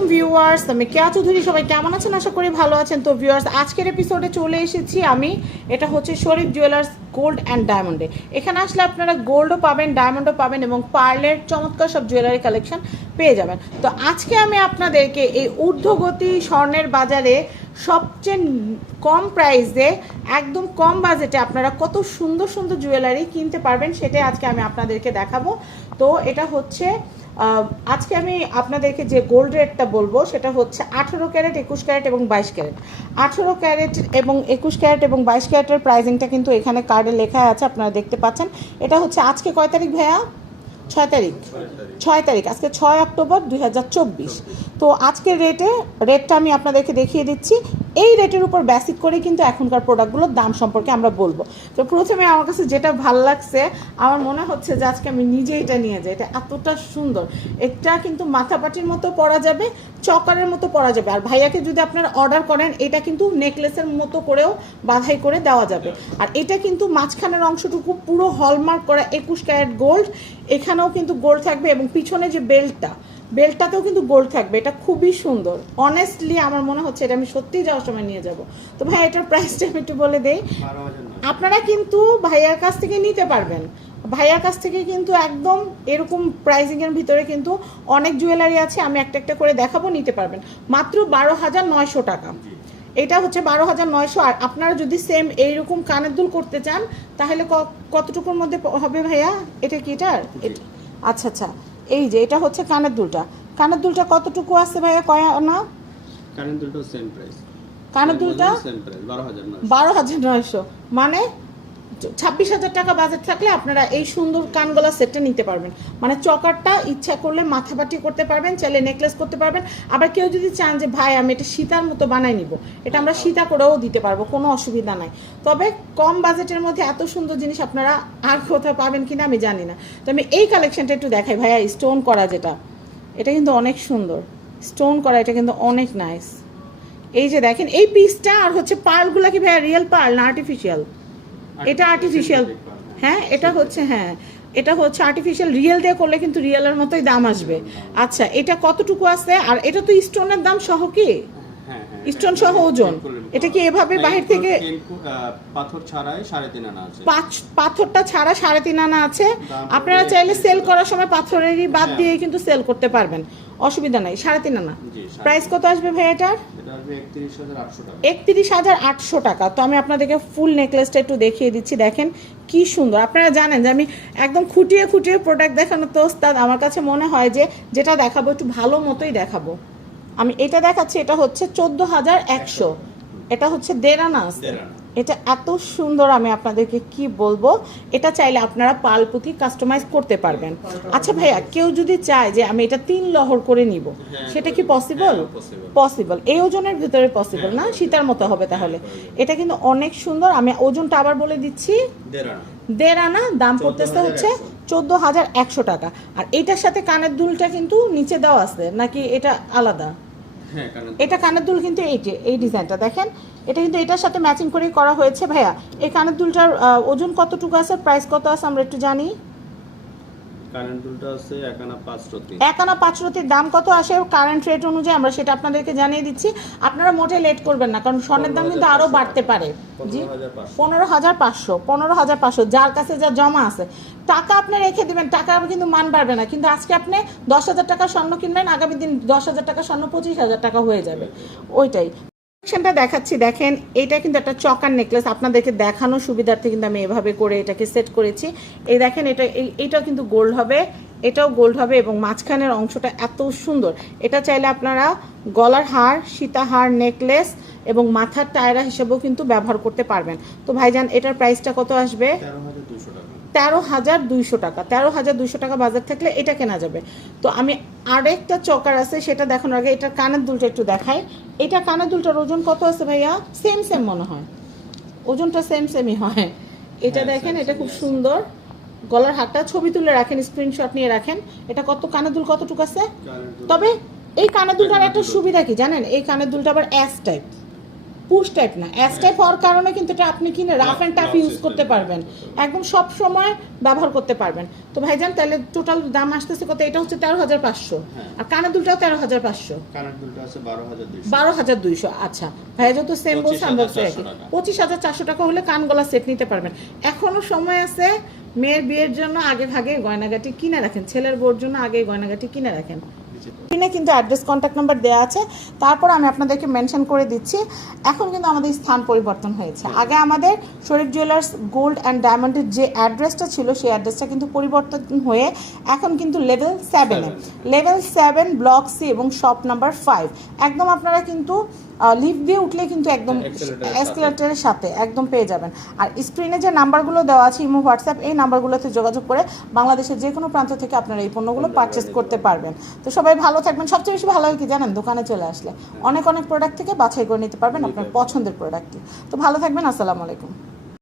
আলাইকুম ভিউয়ার্স, আমি কেয়া চৌধুরী, সবাই কেমন আছেন? আশা করি ভালো আছেন। তো ভিউয়ার্স, আজকের এপিসোডে চলে এসেছি আমি। এটা হচ্ছে শরীফ জুয়েলার্স গোল্ড অ্যান্ড ডায়মন্ডে এখানে আসলে আপনারা গোল্ডও পাবেন ডায়মন্ডও পাবেন এবং পার্লের চমৎকার সব জুয়েলারি কালেকশন পেয়ে যাবেন। তো আজকে আমি আপনাদেরকে এই ঊর্ধ্বগতি স্বর্ণের বাজারে সবচেয়ে কম প্রাইসে একদম কম বাজেটে আপনারা কত সুন্দর সুন্দর জুয়েলারি কিনতে পারবেন, সেটাই আজকে আমি আপনাদেরকে দেখাবো। তো এটা হচ্ছে আজকে আমি আপনাদেরকে যে গোল্ড রেটটা বলব, সেটা হচ্ছে আঠেরো ক্যারেট, একুশ ক্যারেট এবং বাইশ ক্যারেট। আঠেরো ক্যারেট এবং একুশ ক্যারেট এবং বাইশ ক্যারেটের প্রাইজিংটা কিন্তু এখানে কার্ডে লেখা আছে, আপনারা দেখতে পাচ্ছেন। এটা হচ্ছে আজকে কয় তারিখ ভাইয়া? ছয় তারিখ। ছয় তারিখ, আজকে ছয় অক্টোবর দুই হাজার চব্বিশ। তো আজকের রেটে রেটটা আমি আপনাদেরকে দেখিয়ে দিচ্ছি। এই রেটের উপর বেসিক করে কিন্তু এখনকার প্রোডাক্টগুলোর দাম সম্পর্কে আমরা বলব। তো প্রথমে আমার কাছে যেটা ভালো লাগছে, আমার মনে হচ্ছে যে আজকে আমি নিজে এটা নিয়ে যাই। এটা এতটা সুন্দর। এটা কিন্তু মাথাপাটির মতো পরা যাবে, চকারের মতো পরা যাবে। আর ভাইয়াকে যদি আপনারা অর্ডার করেন, এটা কিন্তু নেকলেসের মতো করেও বাধাই করে দেওয়া যাবে। আর এটা কিন্তু মাঝখানের অংশটুকু পুরো হলমার্ক করা একুশ ক্যারেট গোল্ড এখানেও কিন্তু গোল্ড থাকবে এবং পিছনে যে বেল্টটা বেল্টটাতেও কিন্তু গোল্ড থাকবে এটা খুবই সুন্দর। অনেস্টলি আমার মনে হচ্ছে এটা আমি সত্যিই যাওয়ার সময় নিয়ে যাব। তো ভাই এটার প্রাইসটা আমি একটু বলে দেই। আপনারা কিন্তু ভাইয়ার কাছ থেকে নিতে পারবেন। ভাইয়ার কাছ থেকে কিন্তু একদম এরকম প্রাইসিংয়ের ভিতরে কিন্তু অনেক জুয়েলারি আছে আমি একটা একটা করে দেখাবো নিতে পারবেন। মাত্র বারো হাজার নয়শো টাকা। এটা হচ্ছে বারো হাজার নয়শো আর আপনারা যদি সেম এইরকম কানের দুল করতে চান তাহলে ক- কতটুকুর মধ্যে হবে ভাইয়া? এটা কি এটার? এটা- আচ্ছা আচ্ছা। এই যে এটা হচ্ছে কানের দুলটা। কানের দুলটা কতটুকু আছে ভাইয়া? কয় না কানের দুলটা সেম প্রাইস কানের দুলটা? সেম প্রাইস বারো হাজার নয় বারো হাজার নয়শো। মানে ছাব্বিশ হাজার টাকা বাজেট থাকলে আপনারা এই সুন্দর কানগলা সেটটা নিতে পারবেন। মানে চকারটা ইচ্ছা করলে মাথাবাটি করতে পারবেন, চাইলে নেকলেস করতে পারবেন। আবার কেউ যদি চান যে, ভাই, আমি এটা সীতার মতো বানাই নিব। এটা আমরা সীতা করেও দিতে পারব, কোনো অসুবিধা নাই। তবে কম বাজেটের মধ্যে এত সুন্দর জিনিস আপনারা আর কোথাও পাবেন কিনা আমি জানি না। তো আমি এই কালেকশনটা একটু দেখাই। ভাইয়া স্টোন করা যেটা, এটা কিন্তু অনেক সুন্দর। স্টোন করা, এটা কিন্তু অনেক নাইস এই যে দেখেন, এই পিসটা আর হচ্ছে পার্লগুলো কি ভাইয়া রিয়েল পার্ল না আর্টিফিশিয়াল এটা আর্টিফিশিয়াল হ্যাঁ এটা হচ্ছে হ্যাঁ। এটা হচ্ছে আর্টিফিশিয়াল রিয়েল দিয়ে করলে কিন্তু রিয়েলের মতোই দাম আসবে। আচ্ছা এটা কতটুকু আছে? আর এটা তো স্টোনের দাম সহ কি? স্টোন সহ ওজন। এটা কি এভাবে বাহির থেকে পাথর ছাড়াই সাড়ে তিন আনা আছে। পাঁচ পাথরটা ছাড়া সাড়ে তিন আনা আছে। আপনারা চাইলে সেল করার সময় পাথরেরই বাদ হ্যাঁ। দিয়ে কিন্তু সেল করতে পারবেন। অসুবিধা নাই সাড়ে তিন আনা। প্রাইস কত আসবে ভাই এটার একত্রিশ হাজার আটশো টাকা। একত্রিশ হাজার আটশো টাকা। তো আমি আপনাদেরকে ফুল নেকলেসটা একটু দেখিয়ে দিচ্ছি দেখেন কি সুন্দর। আপনারা জানেন যে আমি একদম খুঁটিয়ে খুঁটিয়ে প্রোডাক্ট দেখানো তো ওস্তাদ আমার কাছে মনে হয় যে যেটা দেখাবো একটু ভালো মতোই দেখাবো। আমি এটা দেখাচ্ছি এটা হচ্ছে চোদ্দ হাজার একশো। এটা হচ্ছে আনা। এটা এত সুন্দর আমি আপনাদেরকে কি বলব? এটা চাইলে আপনারা পাল পুঁথি কাস্টমাইজ করতে পারবেন। আচ্ছা ভাইয়া কেউ যদি চায় যে আমি এটা তিন লহর করে নিব হ্যাঁ, সেটা কি পসিবল হ্যাঁ, পসিবল এই ওজনের ভিতরে পসিবল না? সীতার মতো হবে তাহলে। এটা কিন্তু অনেক সুন্দর আমি ওজনটা আবার বলে দিচ্ছি। দেড় আনা দাম পড়তেছে হচ্ছে চোদ্দ হাজার একশো টাকা। আর এটার সাথে কানের দুলটা কিন্তু নিচে দেওয়া আছে নাকি এটা আলাদা? হ্যাঁ এটা কানের দুল কিন্তু এই যে এই ডিজাইনটা দেখেন। এটা কিন্তু এটার সাথে ম্যাচিং করেই করা হয়েছে। ভাইয়া এই কানের দুলটার ওজন কতটুকু আছে? প্রাইস কত আছে? আমরা একটু জানি। কারেন্ট দুটো আছে এক আনা পাঁচ রতি। এক আনা পাঁচ রতির দাম কত আসে? কারেন্ট রেট অনুযায়ী আমরা সেটা আপনাদেরকে জানিয়ে দিচ্ছি। আপনারা মোটে লেট করবেন না কারণ স্বর্ণের দাম কিন্তু আরও বাড়তে পারে। জি? পনেরো হাজার পাঁচশো। পনেরো হাজার পাঁচশো যার কাছে যা জমা আছে। টাকা আপনি রেখে দিবেন টাকা কিন্তু মান বাড়বে না। কিন্তু আজকে আপনি দশ হাজার টাকা স্বর্ণ কিনবেন আগামী দিন দশ হাজার টাকা স্বর্ণ পঁচিশ হাজার টাকা হয়ে যাবে। ওইটাই। কালেকশনটা দেখাচ্ছি। দেখেন, এটা কিন্তু একটা চকার নেকলেস আপনাদেরকে দেখানো সুবিধার্থে কিন্তু আমি এভাবে করে এটাকে সেট করেছি। এই দেখেন, এটা, এই- এইটাও কিন্তু গোল্ড হবে। এটাও গোল্ড হবে এবং মাঝখানের অংশটা এত সুন্দর। এটা চাইলে আপনারা গলার হার সীতাহার নেকলেস এবং মাথার টায়রা হিসেবেও কিন্তু ব্যবহার করতে পারবেন। তো ভাইজান এটার প্রাইসটা কত আসবে? তেরো হাজার দুইশো টাকা। তেরো হাজার দুইশো টাকা। বাজার থাকলে এটা কেনা যাবে। তো আমি আরেকটা চকার আছে সেটা দেখানোর আগে এটা কানের দুলটা একটু দেখাই। এটা কানের দুলটার ওজন কত আছে ভাইয়া? সেম সেম মনে হয়। ওজনটা সেম সেমই হয়। এটা হ্যাঁ, দেখেন এটা খুব সুন্দর। গলার হাতটা ছবি তুলে রাখেন স্ক্রিনশট নিয়ে রাখেন। এটা কত কানের দুল কতটুকু আছে? তবে এই কানের দুলটার একটা সুবিধা কি জানেন? এই কানের দুলটা আবার অ্যাস টাইপ পুশ টাইপ না। এস টাইপ হওয়ার কারণে কিন্তু এটা আপনি কিনে রাফ অ্যান্ড টাফ ইউজ করতে পারবেন। একদম সব সময় ব্যবহার করতে পারবেন। তো ভাইজান তাহলে টোটাল দাম আসতেছে কত? এটা হচ্ছে তেরো হাজার পাঁচশো। হ্যাঁ। আর কানের দুলটাও তেরো হাজার পাঁচশো। বারো হাজার দুইশো। আচ্ছা। ভাইয়া যত সেম বলছে আমরা বলছি 25,400 একই। টাকা। পঁচিশ হাজার চারশো টাকা হলে কান গলা সেট নিতে পারবেন। এখনও সময় আছে মেয়ের বিয়ের জন্য আগে ভাগে গয়নাগাটি কিনে রাখেন, ছেলের বউর জন্য আগে গয়নাগাটি কিনে রাখেন। স্ক্রিনে কিন্তু অ্যাড্রেস কন্ট্যাক্ট নাম্বার দেওয়া আছে। তারপর আমি আপনাদেরকে মেনশন করে দিচ্ছি। এখন কিন্তু আমাদের স্থান পরিবর্তন হয়েছে। আগে আমাদের শরীফ জুয়েলার্স গোল্ড অ্যান্ড ডায়মন্ডের যে অ্যাড্রেসটা ছিল সেই অ্যাড্রেসটা কিন্তু পরিবর্তন হয়ে এখন কিন্তু লেভেল সেভেনে লেভেল সেভেন ব্লক সি এবং শপ নাম্বার ফাইভ একদম আপনারা কিন্তু লিফট দিয়ে উঠলে কিন্তু একদম সাথে। এসকেলেটারের সাথে একদম পেয়ে যাবেন। আর স্ক্রিনে যে নাম্বারগুলো দেওয়া আছে ইমো হোয়াটসঅ্যাপ এই নাম্বারগুলোতে যোগাযোগ করে বাংলাদেশের যে কোনো প্রান্ত থেকে আপনারা এই পণ্যগুলো পারচেস করতে পারবেন। তো সবাই ভালো থাকবেন সবচেয়ে বেশি ভালো হয় কি জানেন? দোকানে চলে আসলে। অনেক অনেক প্রোডাক্ট থেকে বাছাই করে নিতে পারবেন আপনার পছন্দের প্রোডাক্টটি তো ভালো থাকবেন আসসালামু আলাইকুম।